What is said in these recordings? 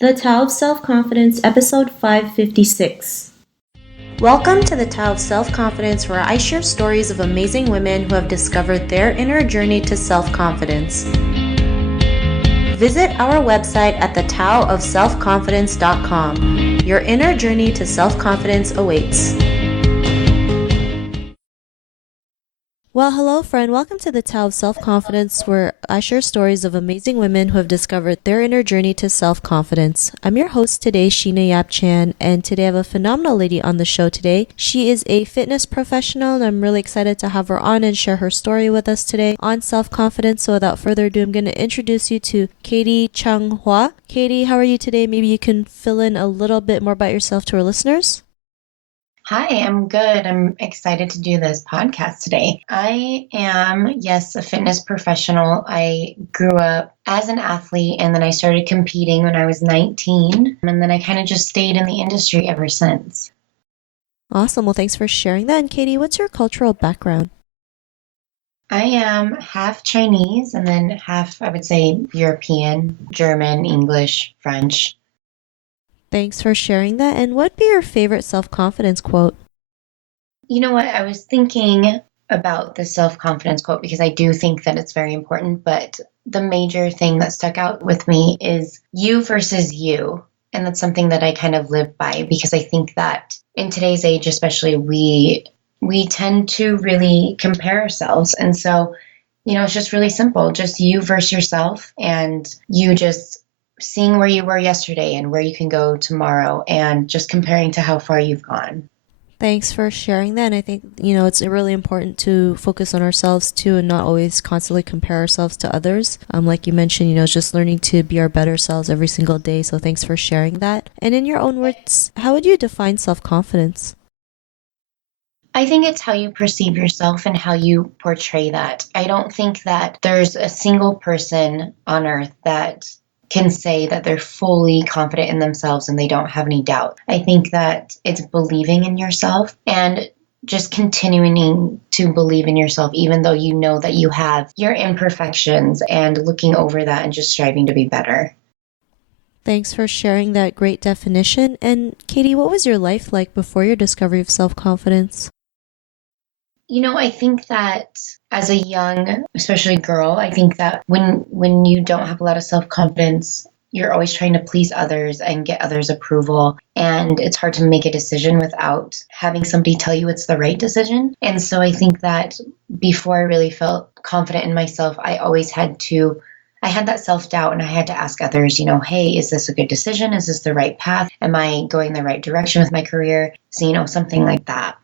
The Tao of Self-Confidence, episode 556. Welcome to the Tao of Self-Confidence, where I share stories of amazing women who have discovered their inner journey to self-confidence. Visit our website at thetaoofselfconfidence.com. Your inner journey to self-confidence awaits. Well, hello, friend. Welcome to the Tao of Self-Confidence, where I share stories of amazing women who have discovered their inner journey to self-confidence. I'm your host today, Sheena Yap Chan, and today I have a phenomenal lady on the show today. She is a fitness professional, and I'm really excited to have her on and share her story with us today on self-confidence. So without further ado, I'm going to introduce you to Katie Chung Hua. Katie, how are you today? Maybe you can fill in a little bit more about yourself to our listeners. Hi, I'm good. I'm excited to do this podcast today. I am, yes, a fitness professional. I grew up as an athlete and then I started competing when I was 19. And then I kind of just stayed in the industry ever since. Awesome. Well, thanks for sharing that. And Katie, what's your cultural background? I am half Chinese and then half, I would say, European, German, English, French. Thanks for sharing that. And what would be your favorite self-confidence quote? You know what? I was thinking about the self-confidence quote because I do think that it's very important, but the major thing that stuck out with me is you versus you. And that's something that I kind of live by because I think that in today's age, especially, we tend to really compare ourselves. And so, it's just really simple, just you versus yourself, and you just seeing where you were yesterday and where you can go tomorrow and just comparing to how far you've gone. Thanks for sharing that. And I think, it's really important to focus on ourselves too and not always constantly compare ourselves to others. Like you mentioned, just learning to be our better selves every single day. So thanks for sharing that. And in your own words, how would you define self-confidence? I think it's how you perceive yourself and how you portray that. I don't think that there's a single person on earth that can say that they're fully confident in themselves and they don't have any doubt. I think that it's believing in yourself and just continuing to believe in yourself, even though you know that you have your imperfections, and looking over that and just striving to be better. Thanks for sharing that great definition. And Katie, what was your life like before your discovery of self-confidence? I think that as a young, especially girl, I think that when you don't have a lot of self-confidence, you're always trying to please others and get others' approval. And it's hard to make a decision without having somebody tell you it's the right decision. And so I think that before I really felt confident in myself, I had that self-doubt and I had to ask others, hey, is this a good decision? Is this the right path? Am I going the right direction with my career? So, something like that.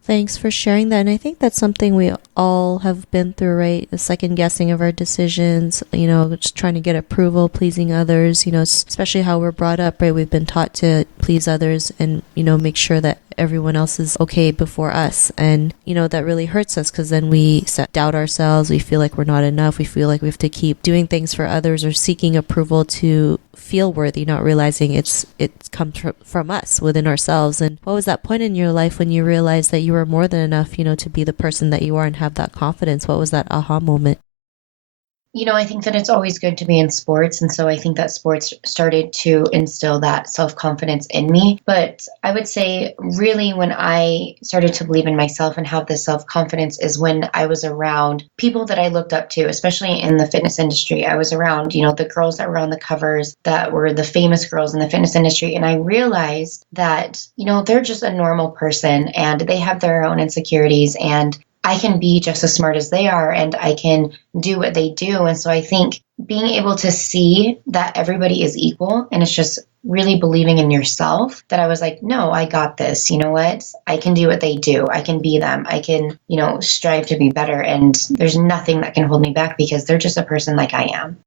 Thanks for sharing that. And I think that's something we all have been through, right? The second guessing of our decisions, just trying to get approval, pleasing others, especially how we're brought up, right? We've been taught to please others and, make sure that everyone else is okay before us. And, that really hurts us because then we doubt ourselves. We feel like we're not enough. We feel like we have to keep doing things for others or seeking approval to feel worthy, not realizing it comes from us within ourselves. And what was that point in your life when you realized that you were more than enough, to be the person that you are and have that confidence? What was that aha moment? I think that it's always good to be in sports. And so I think that sports started to instill that self-confidence in me. But I would say really when I started to believe in myself and have this self-confidence is when I was around people that I looked up to, especially in the fitness industry. I was around, the girls that were on the covers that were the famous girls in the fitness industry. And I realized that, they're just a normal person and they have their own insecurities, and I can be just as smart as they are and I can do what they do. And so I think being able to see that everybody is equal and it's just really believing in yourself, that I was like, no, I got this. You know what? I can do what they do. I can be them. I can, strive to be better. And there's nothing that can hold me back because they're just a person like I am.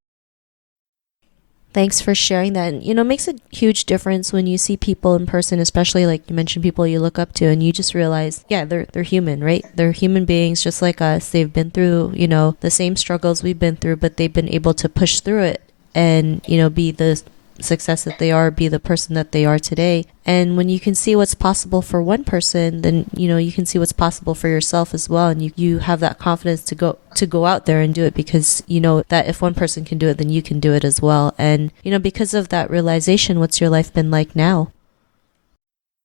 Thanks for sharing that. And, it makes a huge difference when you see people in person, especially like you mentioned, people you look up to, and you just realize, yeah, they're human, right? They're human beings just like us. They've been through, the same struggles we've been through, but they've been able to push through it and, be the success that they are, be the person that they are today. And when you can see what's possible for one person, then you can see what's possible for yourself as well, and you have that confidence to go out there and do it, because you know that if one person can do it, then you can do it as well. And because of that realization, what's your life been like now?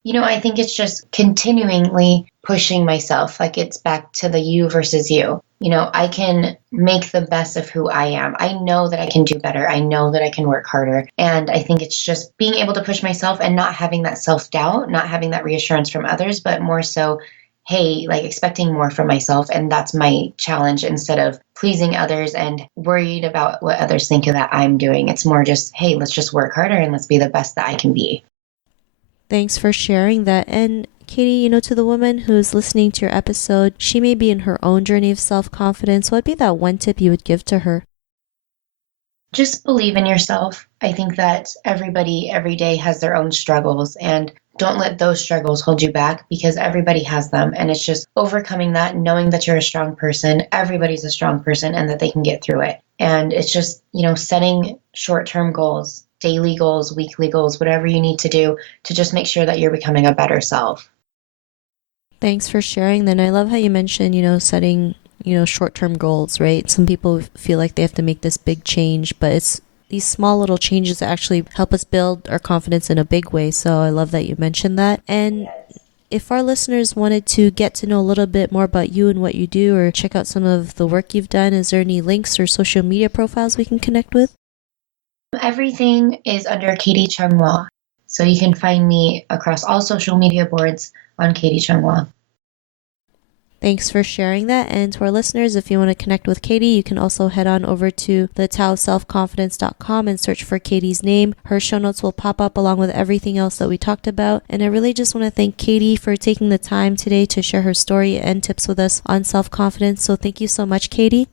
I think it's just continually pushing myself. Like, it's back to the you versus you. I can make the best of who I am. I know that I can do better. I know that I can work harder. And I think it's just being able to push myself and not having that self-doubt, not having that reassurance from others, but more so, hey, like expecting more from myself. And that's my challenge, instead of pleasing others and worried about what others think of that I'm doing. It's more just, hey, let's just work harder and let's be the best that I can be. Thanks for sharing that. And Katie, to the woman who's listening to your episode, she may be in her own journey of self-confidence. What would be that one tip you would give to her? Just believe in yourself. I think that everybody every day has their own struggles, and don't let those struggles hold you back, because everybody has them. And it's just overcoming that, knowing that you're a strong person. Everybody's a strong person and that they can get through it. And it's just, setting short-term goals, daily goals, weekly goals, whatever you need to do to just make sure that you're becoming a better self. Thanks for sharing. Then I love how you mentioned, setting, short-term goals, right? Some people feel like they have to make this big change, but it's these small little changes that actually help us build our confidence in a big way. So I love that you mentioned that. And if our listeners wanted to get to know a little bit more about you and what you do, or check out some of the work you've done, is there any links or social media profiles we can connect with? Everything is under Katie Chung-Wah. So you can find me across all social media boards on Katie Chung-Wah. Thanks for sharing that. And to our listeners, if you want to connect with Katie, you can also head on over to thetaoselfconfidence.com and search for Katie's name. Her show notes will pop up along with everything else that we talked about. And I really just want to thank Katie for taking the time today to share her story and tips with us on self-confidence. So thank you so much, Katie.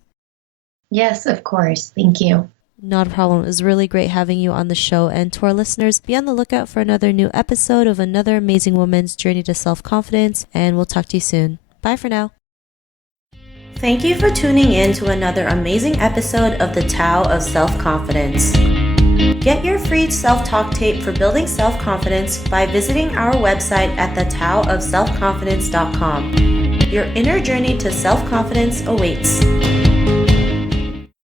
Yes, of course. Thank you. Not a problem. It was really great having you on the show. And to our listeners, be on the lookout for another new episode of another amazing woman's journey to self-confidence. And we'll talk to you soon. Bye for now. Thank you for tuning in to another amazing episode of the Tao of Self-Confidence. Get your free self-talk tape for building self-confidence by visiting our website at thetaoofselfconfidence.com. Your inner journey to self-confidence awaits.